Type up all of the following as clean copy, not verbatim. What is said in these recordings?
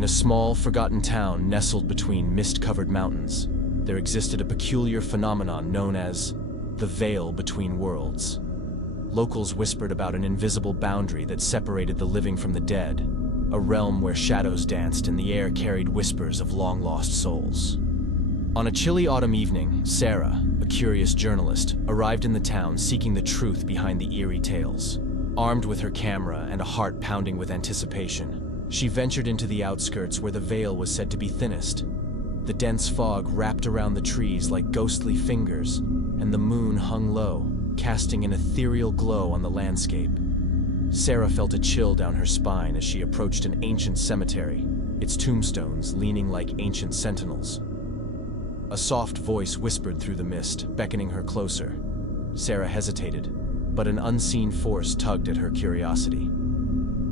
In a small, forgotten town nestled between mist-covered mountains, there existed a peculiar phenomenon known as the veil between worlds. Locals whispered about an invisible boundary that separated the living from the dead, a realm where shadows danced and the air carried whispers of long-lost souls. On a chilly autumn evening, Sarah, a curious journalist, arrived in the town seeking the truth behind the eerie tales. Armed with her camera and a heart pounding with anticipation, she ventured into the outskirts where the veil was said to be thinnest. The dense fog wrapped around the trees like ghostly fingers, and the moon hung low, casting an ethereal glow on the landscape. Sarah felt a chill down her spine as she approached an ancient cemetery, its tombstones leaning like ancient sentinels. A soft voice whispered through the mist, beckoning her closer. Sarah hesitated, but an unseen force tugged at her curiosity.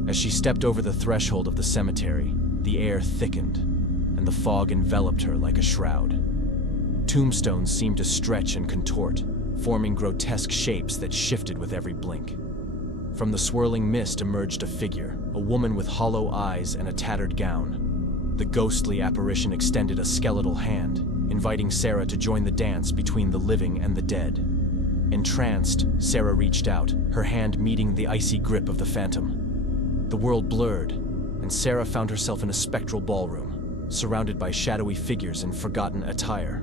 As she stepped over the threshold of the cemetery, the air thickened, and the fog enveloped her like a shroud. Tombstones seemed to stretch and contort, forming grotesque shapes that shifted with every blink. From the swirling mist emerged a figure, a woman with hollow eyes and a tattered gown. The ghostly apparition extended a skeletal hand, inviting Sarah to join the dance between the living and the dead. Entranced, Sarah reached out, her hand meeting the icy grip of the phantom. The world blurred, and Sarah found herself in a spectral ballroom, surrounded by shadowy figures in forgotten attire.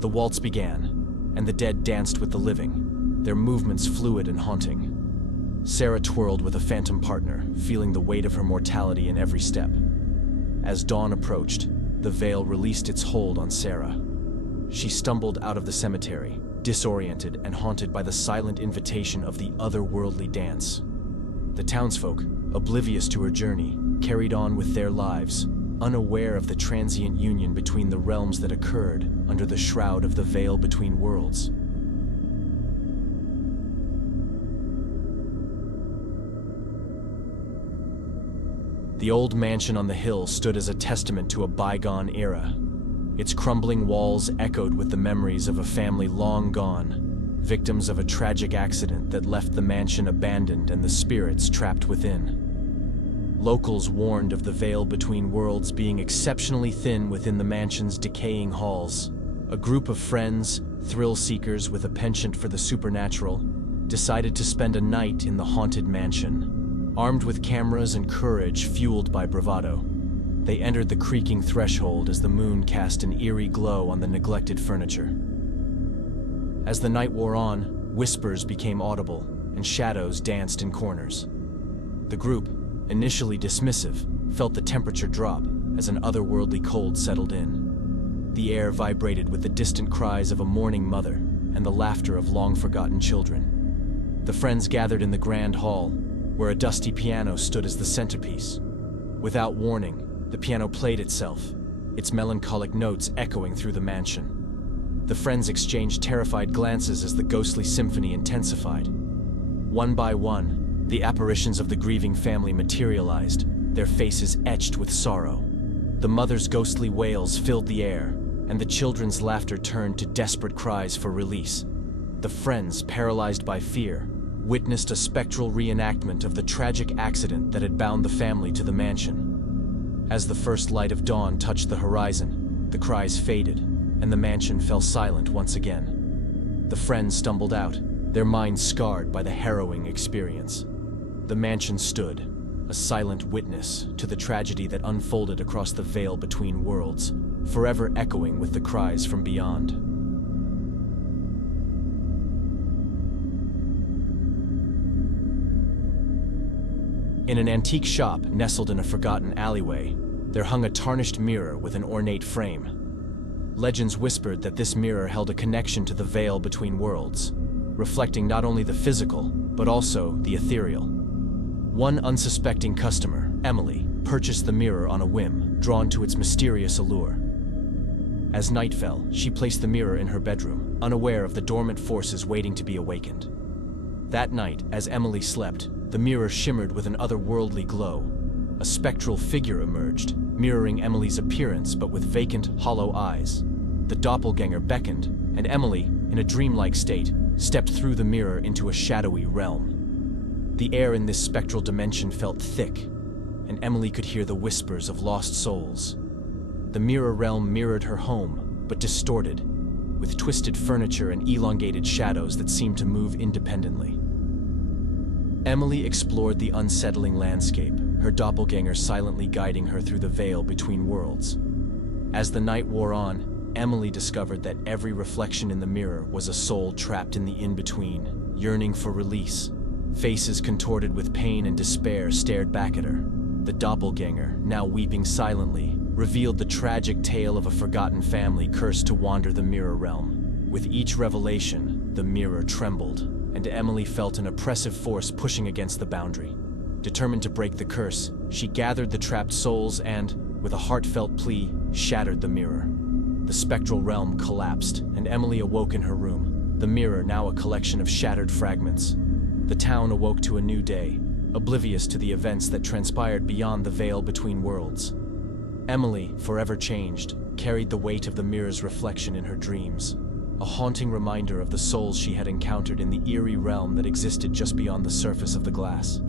The waltz began, and the dead danced with the living, their movements fluid and haunting. Sarah twirled with a phantom partner, feeling the weight of her mortality in every step. As dawn approached, the veil released its hold on Sarah. She stumbled out of the cemetery, disoriented and haunted by the silent invitation of the otherworldly dance. The townsfolk, oblivious to her journey, carried on with their lives, unaware of the transient union between the realms that occurred under the shroud of the veil between worlds. The old mansion on the hill stood as a testament to a bygone era. Its crumbling walls echoed with the memories of a family long gone, victims of a tragic accident that left the mansion abandoned and the spirits trapped within. Locals warned of the veil between worlds being exceptionally thin within the mansion's decaying halls. A group of friends, thrill-seekers with a penchant for the supernatural, decided to spend a night in the haunted mansion. Armed with cameras and courage fueled by bravado, they entered the creaking threshold as the moon cast an eerie glow on the neglected furniture. As the night wore on, whispers became audible, and shadows danced in corners. The group, initially dismissive, felt the temperature drop as an otherworldly cold settled in. The air vibrated with the distant cries of a mourning mother and the laughter of long-forgotten children. The friends gathered in the grand hall, where a dusty piano stood as the centerpiece. Without warning, the piano played itself, its melancholic notes echoing through the mansion. The friends exchanged terrified glances as the ghostly symphony intensified. One by one, the apparitions of the grieving family materialized, their faces etched with sorrow. The mother's ghostly wails filled the air, and the children's laughter turned to desperate cries for release. The friends, paralyzed by fear, witnessed a spectral reenactment of the tragic accident that had bound the family to the mansion. As the first light of dawn touched the horizon, the cries faded, and the mansion fell silent once again. The friends stumbled out, their minds scarred by the harrowing experience. The mansion stood, a silent witness to the tragedy that unfolded across the veil between worlds, forever echoing with the cries from beyond. In an antique shop nestled in a forgotten alleyway, there hung a tarnished mirror with an ornate frame. Legends whispered that this mirror held a connection to the veil between worlds, reflecting not only the physical, but also the ethereal. One unsuspecting customer, Emily, purchased the mirror on a whim, drawn to its mysterious allure. As night fell, she placed the mirror in her bedroom, unaware of the dormant forces waiting to be awakened. That night, as Emily slept, the mirror shimmered with an otherworldly glow. A spectral figure emerged, mirroring Emily's appearance but with vacant, hollow eyes. The doppelganger beckoned, and Emily, in a dreamlike state, stepped through the mirror into a shadowy realm. The air in this spectral dimension felt thick, and Emily could hear the whispers of lost souls. The mirror realm mirrored her home, but distorted, with twisted furniture and elongated shadows that seemed to move independently. Emily explored the unsettling landscape, her doppelganger silently guiding her through the veil between worlds. As the night wore on, Emily discovered that every reflection in the mirror was a soul trapped in the in-between, yearning for release. Faces contorted with pain and despair stared back at her. The doppelganger, now weeping silently, revealed the tragic tale of a forgotten family cursed to wander the mirror realm. With each revelation, the mirror trembled, and Emily felt an oppressive force pushing against the boundary. Determined to break the curse, she gathered the trapped souls and, with a heartfelt plea, shattered the mirror. The spectral realm collapsed, and Emily awoke in her room, the mirror now a collection of shattered fragments. The town awoke to a new day, oblivious to the events that transpired beyond the veil between worlds. Emily, forever changed, carried the weight of the mirror's reflection in her dreams, a haunting reminder of the souls she had encountered in the eerie realm that existed just beyond the surface of the glass.